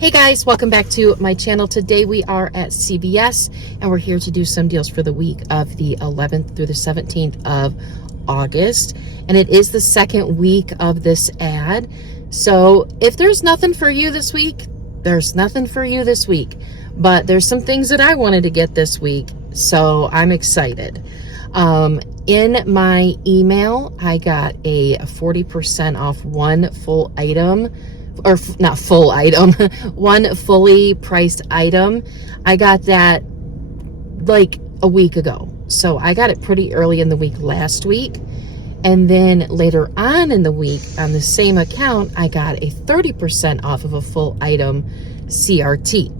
Hey guys, welcome back to my channel. Today we are at CVS and we're here to do some deals for the week of the 11th through the 17th of August. And it is the second week of this ad. So if there's nothing for you this week, there's nothing for you this week. But there's some things that I wanted to get this week, so I'm excited. In my email, I got a 40% off one full item, or not full item, one fully priced item. I got that like a week ago. So I got it pretty early in the week last week. And then later on in the week on the same account, I got a 30% off of a full item CRT.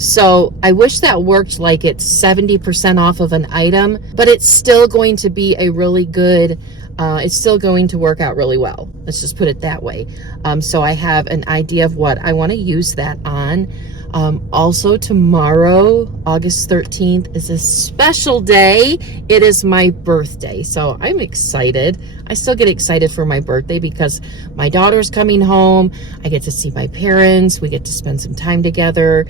So I wish that worked like it's 70% off of an item, but it's still going to be a really good, it's still going to work out really well. Let's just put it that way. So I have an idea of what I want to use that on. Also tomorrow, August 13th, is a special day. It is my birthday, so I'm excited. I still get excited for my birthday because my daughter's coming home. I get to see my parents. We get to spend some time together.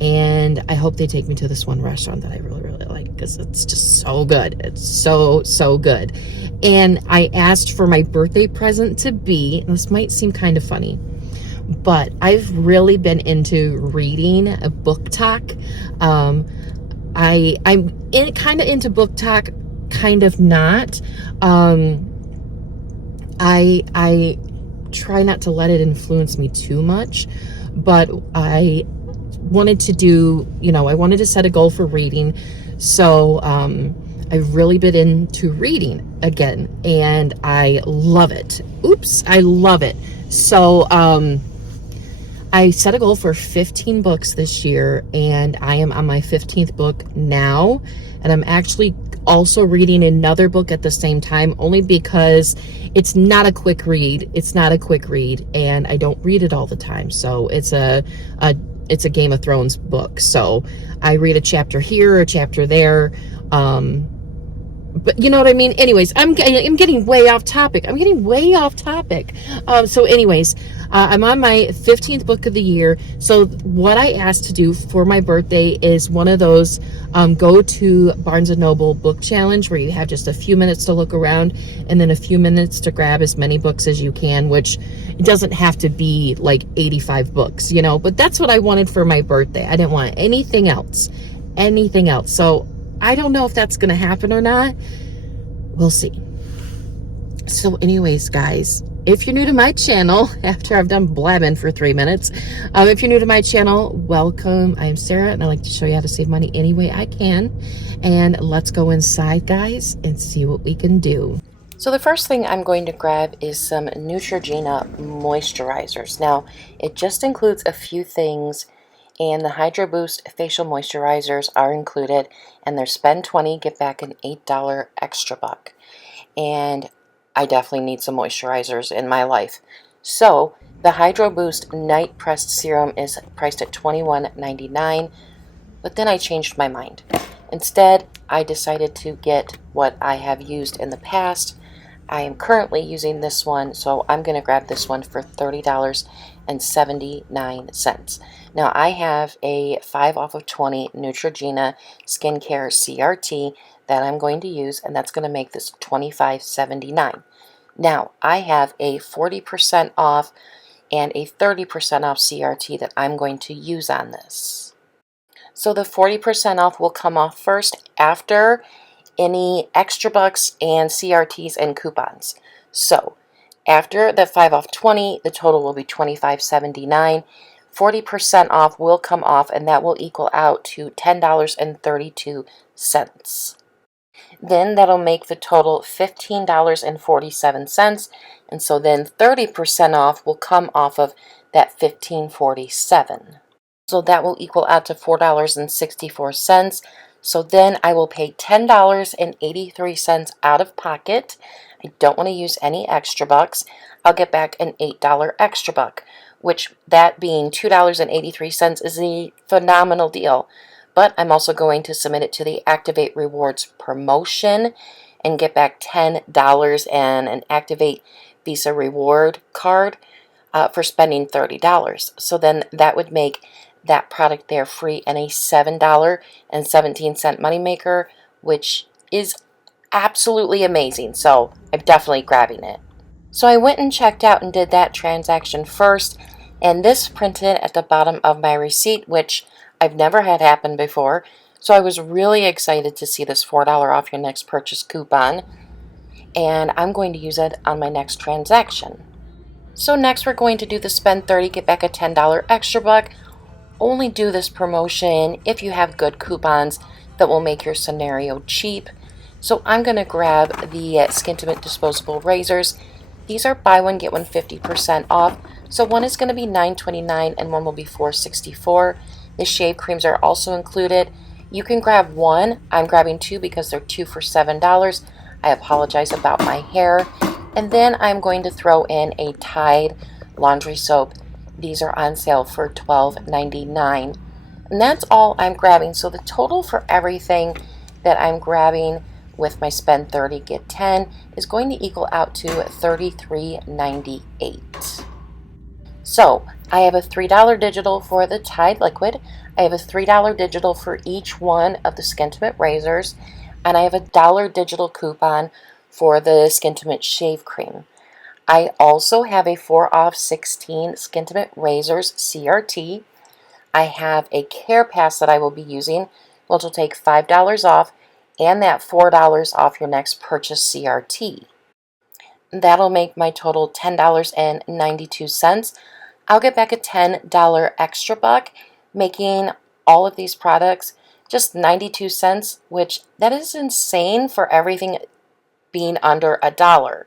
And I hope they take me to this one restaurant that I really, really like because it's just so good. It's so, so good. And I asked for my birthday present to be, and this might seem kind of funny, but I've really been into reading a book talk. I'm kind of into book talk, kind of not. I try not to let it influence me too much, but I wanted to do, I wanted to set a goal for reading. So I've really been into reading again, and I love it. I love it. So I set a goal for 15 books this year, and I am on my 15th book now. And I'm actually also reading another book at the same time, only because it's not a quick read. It's not a quick read, and I don't read it all the time. So it's a Game of Thrones book. So I read a chapter here, a chapter there. But you know what I mean? Anyways, I'm getting way off topic. So anyways, I'm on my 15th book of the year. So what I asked to do for my birthday is one of those go to Barnes & Noble book challenge where you have just a few minutes to look around and then a few minutes to grab as many books as you can, which it doesn't have to be like 85 books, but that's what I wanted for my birthday. I didn't want anything else. So I don't know if that's going to happen or not. We'll see. So anyways, guys, if you're new to my channel, after I've done blabbing for 3 minutes, if you're new to my channel, welcome. I'm Sarah, and I like to show you how to save money any way I can. And let's go inside, guys, and see what we can do. So the first thing I'm going to grab is some Neutrogena moisturizers. Now, it just includes a few things, and the Hydro Boost facial moisturizers are included, and they're spend $20, get back an $8 extra buck. And I definitely need some moisturizers in my life. So the Hydro Boost Night Pressed Serum is priced at $21.99, but then I changed my mind. Instead, I decided to get what I have used in the past. I am currently using this one, so I'm going to grab this one for $30.79. Now, I have a 5 off of 20 Neutrogena Skincare CRT that I'm going to use, and that's going to make this $25.79. Now, I have a 40% off and a 30% off CRT that I'm going to use on this. So the 40% off will come off first after any extra bucks and CRTs and coupons. So after the 5 off 20, the total will be $25.79. 40% off will come off, and that will equal out to $10.32. Then that'll make the total $15.47. And so then 30% off will come off of that $15.47. So that will equal out to $4.64. So then I will pay $10.83 out of pocket. I don't want to use any extra bucks. I'll get back an $8 extra buck, which that being $2.83 is a phenomenal deal. But I'm also going to submit it to the Activate Rewards promotion and get back $10 and an Activate Visa Reward card. for spending $30. So then that would make that product there free and a $7.17 moneymaker, which is absolutely amazing. So I'm definitely grabbing it. So I went and checked out and did that transaction first, and this printed at the bottom of my receipt, which I've never had happen before. So I was really excited to see this $4 off your next purchase coupon, and I'm going to use it on my next transaction. So next we're going to do the spend 30, get back a $10 extra buck. Only do this promotion if you have good coupons that will make your scenario cheap. So I'm going to grab the Skintimate disposable razors. These are buy one get one 50% off. So one is going to be $9.29 and one will be $4.64. The shave creams are also included. You can grab one. I'm grabbing two because they're two for $7. I apologize about my hair. And then I'm going to throw in a Tide laundry soap. These are on sale for $12.99. And that's all I'm grabbing. So the total for everything that I'm grabbing with my spend 30, get 10 is going to equal out to $33.98. So I have a $3 digital for the Tide liquid. I have a $3 digital for each one of the Skintimate razors. And I have a $1 digital coupon for the Skintimate shave cream. I also have a 4 off 16 Skintimate razors CRT. I have a Care Pass that I will be using, which will take $5 off and that $4 off your next purchase CRT. That'll make my total $10.92. I'll get back a $10 extra buck, making all of these products just 92 cents, which that is insane for everything being under $1.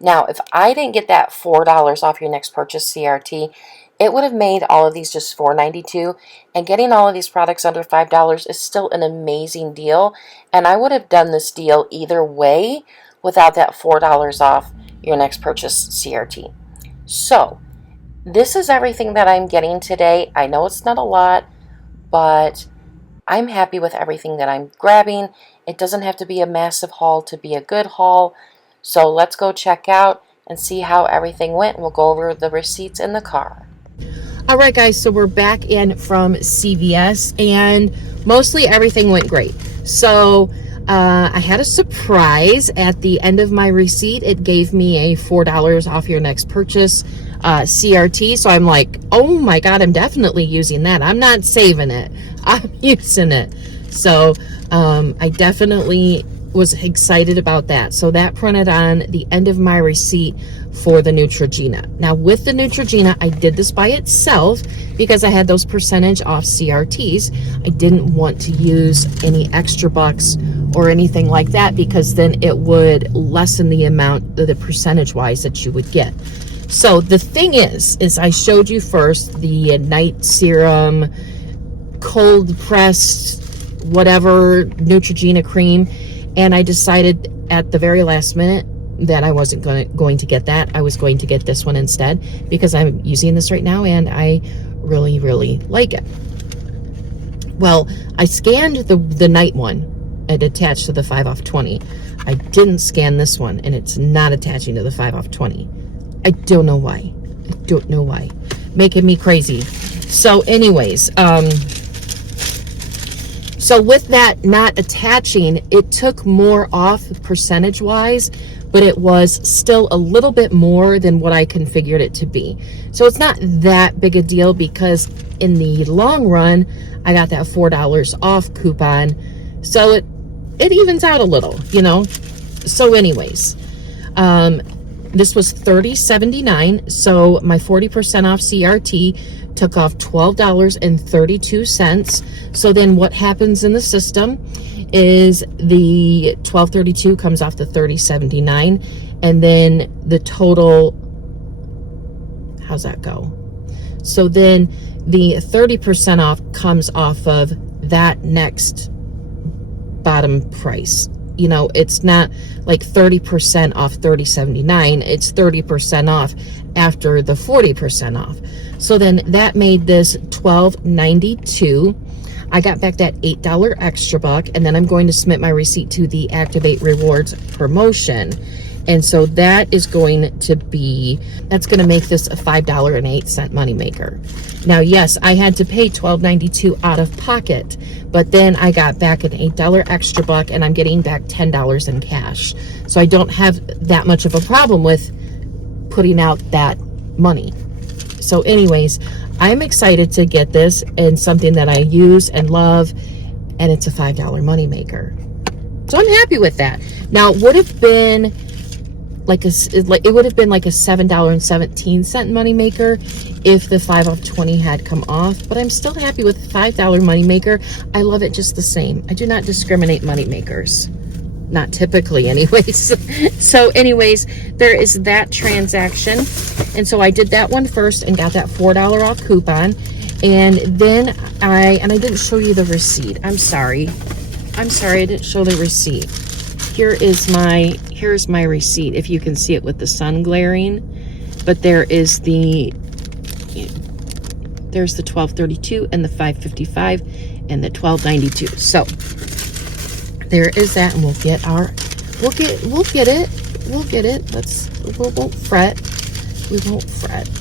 Now, if I didn't get that $4 off your next purchase CRT, it would have made all of these just $4.92, and getting all of these products under $5 is still an amazing deal, and I would have done this deal either way without that $4 off your next purchase CRT. So, this is everything that I'm getting today. I know it's not a lot, but I'm happy with everything that I'm grabbing. It doesn't have to be a massive haul to be a good haul. So let's go check out and see how everything went. We'll go over the receipts in the car. All right, guys, so we're back in from CVS, and mostly everything went great. So I had a surprise at the end of my receipt. It gave me a $4 off your next purchase CRT. So I'm like, oh my God, I'm definitely using that. I'm not saving it. I'm using it. So I definitely was excited about that. So that printed on the end of my receipt for the Neutrogena. Now with the Neutrogena, I did this by itself because I had those percentage off CRTs. I didn't want to use any extra bucks or anything like that because then it would lessen the amount, the percentage wise that you would get. So the thing is I showed you first the night serum, cold pressed, whatever Neutrogena cream, and I decided at the very last minute that I wasn't going to get that. I was going to get this one instead because I'm using this right now and I really, really like it. Well, I scanned the night one. It attached to the 5 off 20. I didn't scan this one and it's not attaching to the 5 off 20. I don't know why. I don't know why. Making me crazy. So anyways, so with that not attaching, it took more off percentage-wise, but it was still a little bit more than what I configured it to be. So it's not that big a deal because in the long run, I got that $4 off coupon. So it evens out a little, you know? So anyways, this was $30.79. So my 40% off CRT took off $12.32. So then what happens in the system is the $12.32 comes off the $30.79, and then the total, how's that go? So then the 30% off comes off of that next bottom price. You know, it's not like 30% off $30.79, it's 30% off after the 40% off. So then that made this $12.92. I got back that $8 extra buck, and then I'm going to submit my receipt to the Activate Rewards promotion. And so that is going to make this a $5.08 moneymaker. Now, yes, I had to pay $12.92 out of pocket, but then I got back an $8 extra buck, and I'm getting back $10 in cash. So I don't have that much of a problem with putting out that money. So anyways, I'm excited to get this, and something that I use and love, and it's a $5 moneymaker. So I'm happy with that. Now, it would have been like a $7.17 moneymaker if the 5 off 20 had come off, but I'm still happy with the $5 moneymaker. I love it just the same. I do not discriminate moneymakers. Not typically anyways. So anyways, there is that transaction. And so I did that one first and got that $4 off coupon. And then I didn't show you the receipt. I'm sorry, I didn't show the receipt. Here's my receipt, if you can see it with the sun glaring. But there's the 1232 and the 555 and the 1292. So there is that, and we'll get it. We won't fret.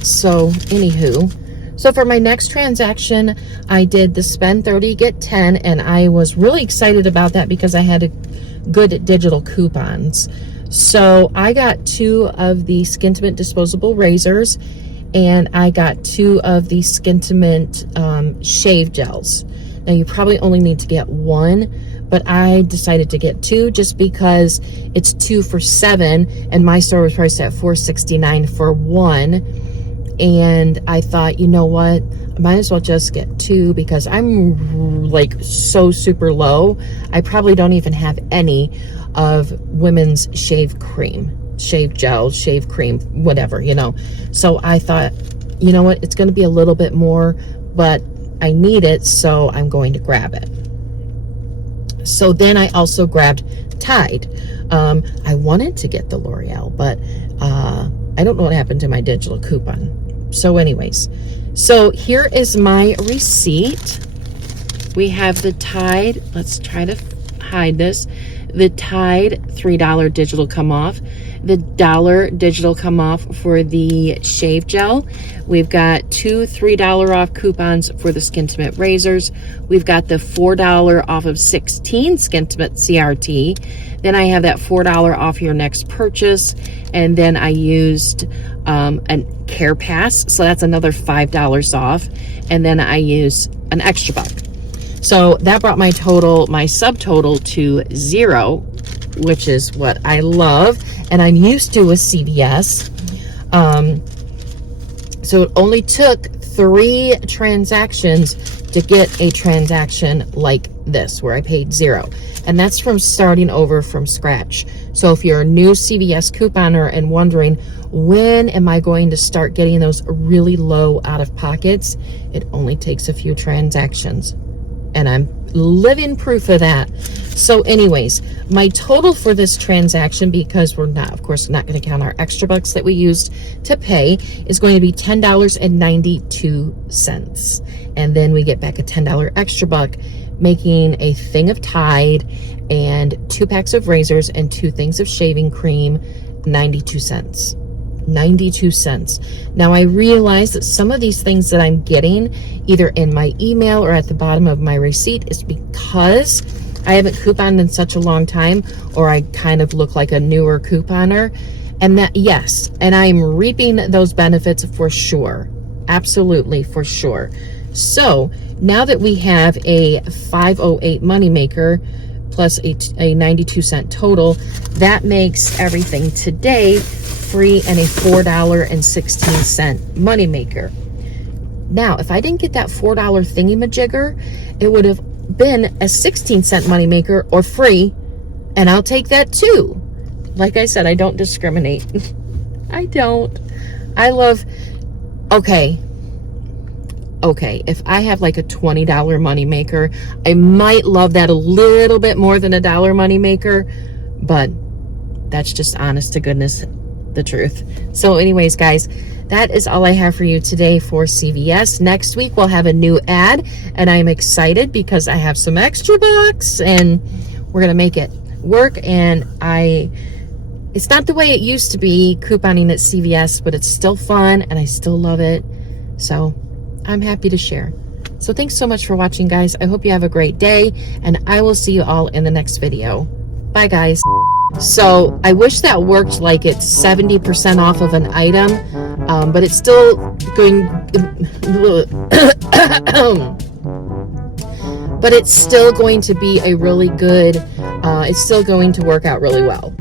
So anywho, so for my next transaction, I did the spend 30, get 10, and I was really excited about that because I had good digital coupons. So I got 2 of the Skintimate disposable razors, and I got 2 of the Skintimate shave gels. Now you probably only need to get 1, but I decided to get 2 just because it's 2 for $7, and my store was priced at $4.69 for 1. And I thought, you know what, I might as well just get 2 because I'm like so super low. I probably don't even have any of women's shave cream, shave gel, shave cream, whatever, you know. So I thought, you know what, it's going to be a little bit more, but I need it, so I'm going to grab it. So then I also grabbed Tide. I wanted to get the L'Oreal, but I don't know what happened to my digital coupon. So anyways, so here is my receipt. We have the Tide. Let's try to hide this. The Tide $3 digital come off. The $1 digital come off for the shave gel. We've got 2 $3 off coupons for the Skintimate razors. We've got the $4 off of 16 Skintimate CRT. Then I have that $4 off your next purchase. And then I used a Care Pass, so that's another $5 off. And then I use an extra buck. So that brought my subtotal to 0, which is what I love, and I'm used to with CVS. So it only took 3 transactions to get a transaction like this, where I paid 0. And that's from starting over from scratch. So if you're a new CVS couponer and wondering, when am I going to start getting those really low out of pockets? It only takes a few transactions. And I'm living proof of that. So anyways, my total for this transaction, because we're not, of course, not going to count our extra bucks that we used to pay, is going to be $10.92. And then we get back a $10 extra buck, making a thing of Tide and 2 packs of razors and 2 things of shaving cream, 92 cents. 92 cents. Now I realize that some of these things that I'm getting either in my email or at the bottom of my receipt is because I haven't couponed in such a long time, or I kind of look like a newer couponer. And that, yes, and I'm reaping those benefits for sure. Absolutely, for sure. So now that we have a 508 moneymaker plus a 92 cent total, that makes everything today free and a $4.16 moneymaker. Now, if I didn't get that $4 thingy-majigger, it would have been a 16-cent moneymaker or free, and I'll take that too. Like I said, I don't discriminate. I don't. I love, okay, if I have like a $20 moneymaker, I might love that a little bit more than a $1 moneymaker, but that's just honest to goodness the truth. So anyways, guys, that is all I have for you today for CVS. Next week we'll have a new ad, and I'm excited because I have some extra bucks and we're gonna make it work. And I It's not the way it used to be, couponing at CVS, but it's still fun and I still love it. So I'm happy to share. So thanks so much for watching, guys. I hope you have a great day, and I will see you all in the next video. Bye, guys. So I wish that worked, like it's 70% off of an item, but it's still going, but it's still going to be a really good, it's still going to work out really well.